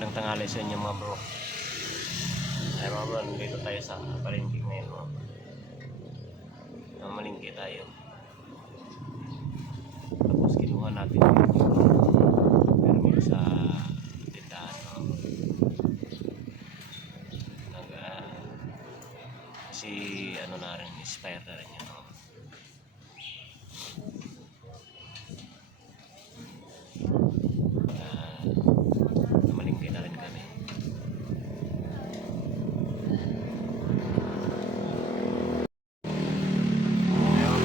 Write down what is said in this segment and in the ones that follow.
Magandang tanghali sa inyo mga bro. Ay mga bro, dito tayo sa palengke ngayon mga bro. Mamalingke tayo. Tapos kinuha natin yung permit sa tindahan mga bro. Kasi ano na rin, expire na rin yun mga bro. Namalingke na rin kami.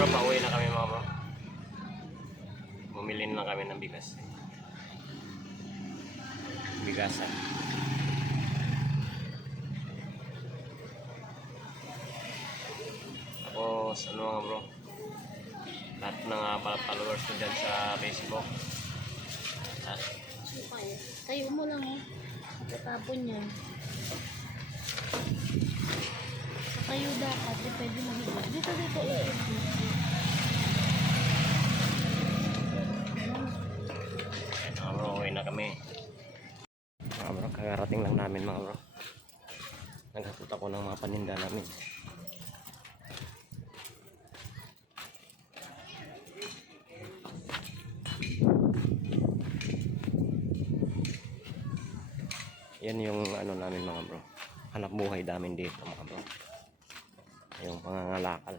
Pauwi na kami mga bro. Bumili na kami ng bigas. Bigasan. Tapos ano mga bro, lahat ng followers ko dyan sa Facebook. Ha? Tayo mo lang oh. Tatapon yan. Sa tayo dapat, di pwede mahiga. Dito. Mga bro, uwi na kami. Mga bro, kagarating lang namin mga bro. Naghatot ako ng mga paninda namin. Yan yung ano namin mga bro, hanap buhay namin dito mga bro, yung pangangalakal.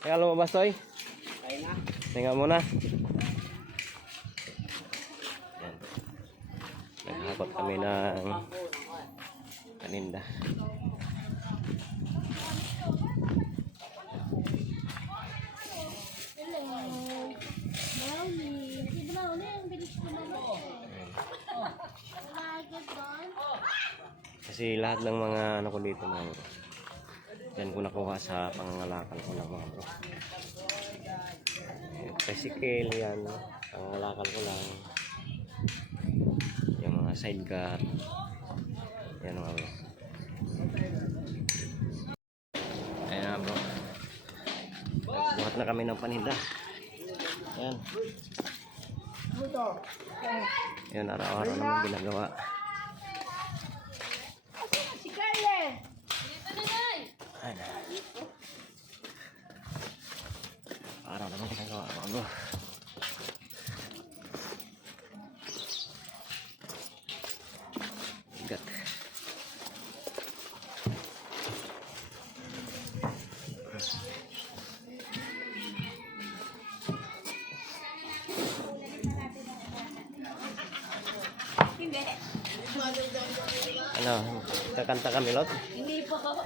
Kaya lumabas toy? Kaya na. Tingnan mo na. Yan. Naghakot kami ng paninda. Kasi lahat ng mga ano ko dito mga bro, yan ko nakuha sa pangangalakal ko lang mga bro. Tricycle yan, pangangalakal ko lang. Yung mga side cut, yan mga bro. Ayan mga bro, buhat na kami ng paninda. Yan. Yan araw-araw naman ginagawa. Araw naman ginagawa mga bro. Igat. Ano, kakanta kami lot? Hindi po ko.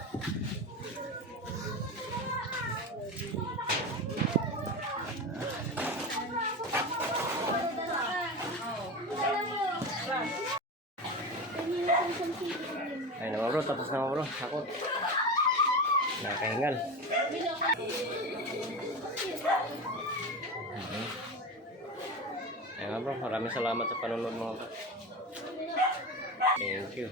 Ay na bro, tapos na bro. Ako nakakahingal. Ay bro, maraming salamat sa panonood mo bro. Thank you.